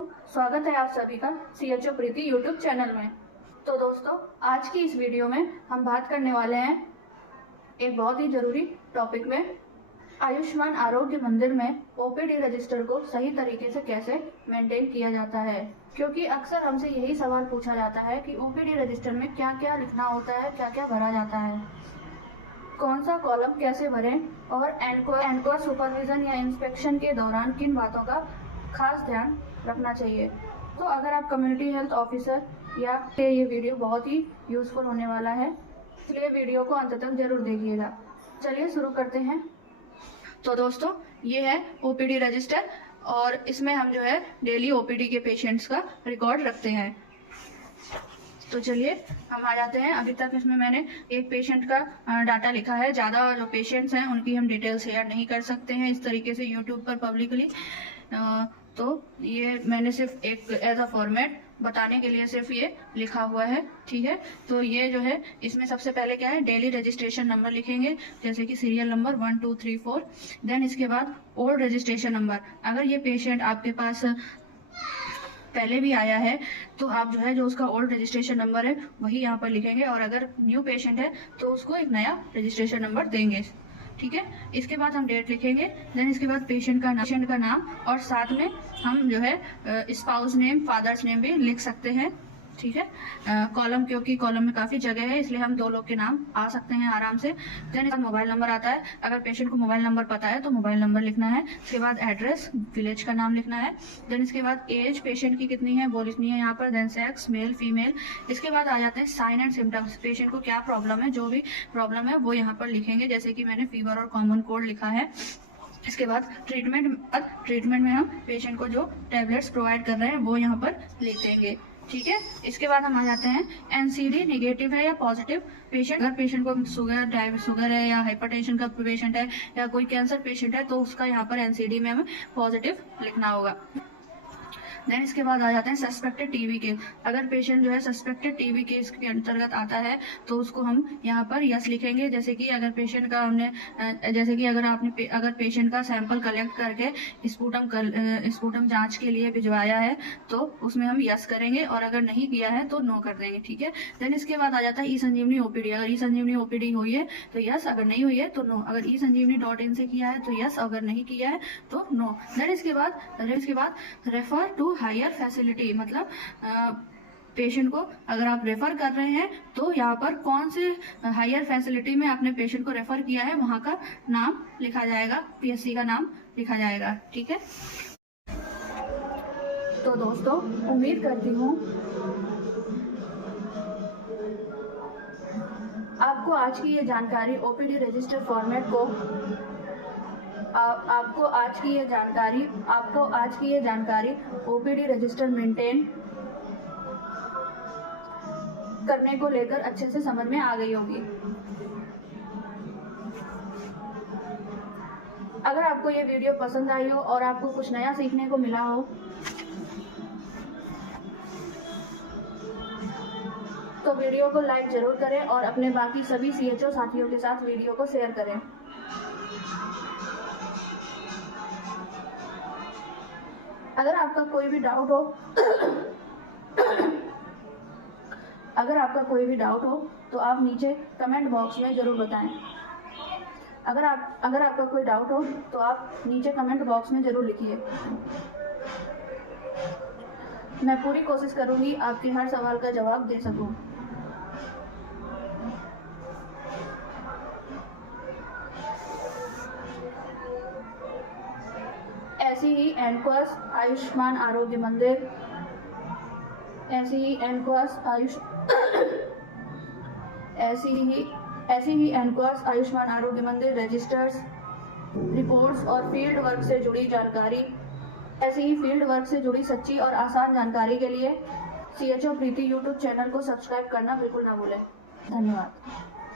स्वागत है आप सभी का CHO प्रीति यूट्यूब चैनल में। तो दोस्तों, आज की इस वीडियो में हम बात करने वाले हैं एक बहुत ही ज़रूरी टॉपिक में, आयुष्मान आरोग्य मंदिर में OPD रजिस्टर को सही तरीके से कैसे मेंटेन किया जाता है। क्योंकि अक्सर हमसे यही सवाल पूछा जाता है कि OPD रजिस्टर में क्या क्या लिखना होता है, क्या क्या भरा जाता है, कौन सा कॉलम कैसे भरें और एनकोर सुपरविज़न या इंस्पेक्शन के दौरान किन बातों का खास ध्यान रखना चाहिए। तो अगर आप कम्युनिटी हेल्थ ऑफिसर या ये वीडियो बहुत ही यूज़फुल होने वाला है, इसलिए वीडियो को अंत तक जरूर देखिएगा। चलिए शुरू करते हैं। तो दोस्तों, ये है OPD रजिस्टर और इसमें हम जो है डेली OPD के पेशेंट्स का रिकॉर्ड रखते हैं। तो चलिए हम आ जाते हैं। अभी तक इसमें मैंने एक पेशेंट का डाटा लिखा है। ज़्यादा जो पेशेंट्स हैं उनकी हम डिटेल शेयर नहीं कर सकते हैं इस तरीके से यूट्यूब पर पब्लिकली। तो ये मैंने सिर्फ एक एज अ फॉर्मेट बताने के लिए सिर्फ ये लिखा हुआ है, ठीक है। तो ये जो है इसमें सबसे पहले क्या है, डेली रजिस्ट्रेशन नंबर लिखेंगे, जैसे कि सीरियल नंबर 1 2 3 4। देन इसके बाद ओल्ड रजिस्ट्रेशन नंबर। अगर ये पेशेंट आपके पास पहले भी आया है तो आप जो है जो उसका ओल्ड रजिस्ट्रेशन नंबर है वही यहाँ पर लिखेंगे, और अगर न्यू पेशेंट है तो उसको एक नया रजिस्ट्रेशन नंबर देंगे, ठीक है। इसके बाद हम डेट लिखेंगे। देन इसके बाद पेशेंट का नाम और साथ में हम जो है स्पाउस नेम, फादर्स नेम भी लिख सकते हैं, ठीक है। कॉलम, क्योंकि कॉलम में काफ़ी जगह है इसलिए हम 2 लोग के नाम आ सकते हैं आराम से। देन इसका मोबाइल नंबर आता है। अगर पेशेंट को मोबाइल नंबर पता है तो मोबाइल नंबर लिखना है। इसके बाद एड्रेस, विलेज का नाम लिखना है। देन इसके बाद एज पेशेंट की कितनी है वो लिखनी है यहाँ पर। Then sex, male female. इसके बाद आ जाते हैं साइन एंड सिम्टम्स। पेशेंट को क्या प्रॉब्लम है, जो भी प्रॉब्लम है वो यहाँ पर लिखेंगे, जैसे कि मैंने फीवर और कॉमन कोल्ड लिखा है। इसके बाद ट्रीटमेंट में हम पेशेंट को जो टैबलेट्स प्रोवाइड कर रहे हैं वो यहाँ पर लिख देंगे, ठीक है। इसके बाद हम आ जाते हैं NCD नेगेटिव है या पॉजिटिव पेशेंट। अगर पेशेंट को शुगर है या हाइपरटेंशन का पेशेंट है या कोई कैंसर पेशेंट है तो उसका यहाँ पर NCD में हमें पॉजिटिव लिखना होगा। देन इसके बाद आ जाते हैं सस्पेक्टेड TB केस। अगर पेशेंट जो है सस्पेक्टेड TB केस के अंतर्गत आता है तो उसको हम यहाँ पर यस लिखेंगे, जैसे कि अगर पेशेंट का अगर पेशेंट का सैंपल कलेक्ट करके स्पूटम जांच के लिए भिजवाया है तो उसमें हम यस करेंगे, और अगर नहीं किया है तो नो कर देंगे, ठीक है। देन इसके बाद आ जाता है E-संजीवनी OPD। अगर E-संजीवनी OPD हुई है तो यस, अगर नहीं हुई है तो नो। अगर eSanjeevani.in से किया है तो यस, अगर नहीं किया है तो नो। देन इसके बाद रेफर टू हायर फैसिलिटी, मतलब पेशेंट को अगर आप रेफर कर रहे हैं तो यहाँ पर कौन से हायर फैसिलिटी में आपने पेशेंट को रेफर किया है वहाँ का नाम लिखा जाएगा, PSC का नाम लिखा जाएगा, ठीक है। तो दोस्तों, उम्मीद करती हूँ आपको आज की ये जानकारी OPD रजिस्टर फॉर्मेट को आपको आज की ये जानकारी OPD रजिस्टर मेंटेन करने को लेकर अच्छे से समझ में आ गई होगी। अगर आपको ये वीडियो पसंद आई हो और आपको कुछ नया सीखने को मिला हो तो वीडियो को लाइक जरूर करें और अपने बाकी सभी CHO साथियों के साथ वीडियो को शेयर करें। अगर आपका कोई भी डाउट हो तो आप नीचे कमेंट बॉक्स में ज़रूर बताएं। अगर आपका कोई डाउट हो तो आप नीचे कमेंट बॉक्स में ज़रूर लिखिए। मैं पूरी कोशिश करूंगी आपके हर सवाल का जवाब दे सकूं। ऐसी ही एनकोर्स आयुष्मान आरोग्य मंदिर आयुष्मान आरोग्य मंदिर रजिस्टर्स, रिपोर्ट्स और फील्ड वर्क से जुड़ी जानकारी, ऐसी ही फील्ड वर्क से जुड़ी सच्ची और आसान जानकारी के लिए CHO प्रीति यूट्यूब चैनल को सब्सक्राइब करना बिल्कुल ना भूलें। धन्यवाद।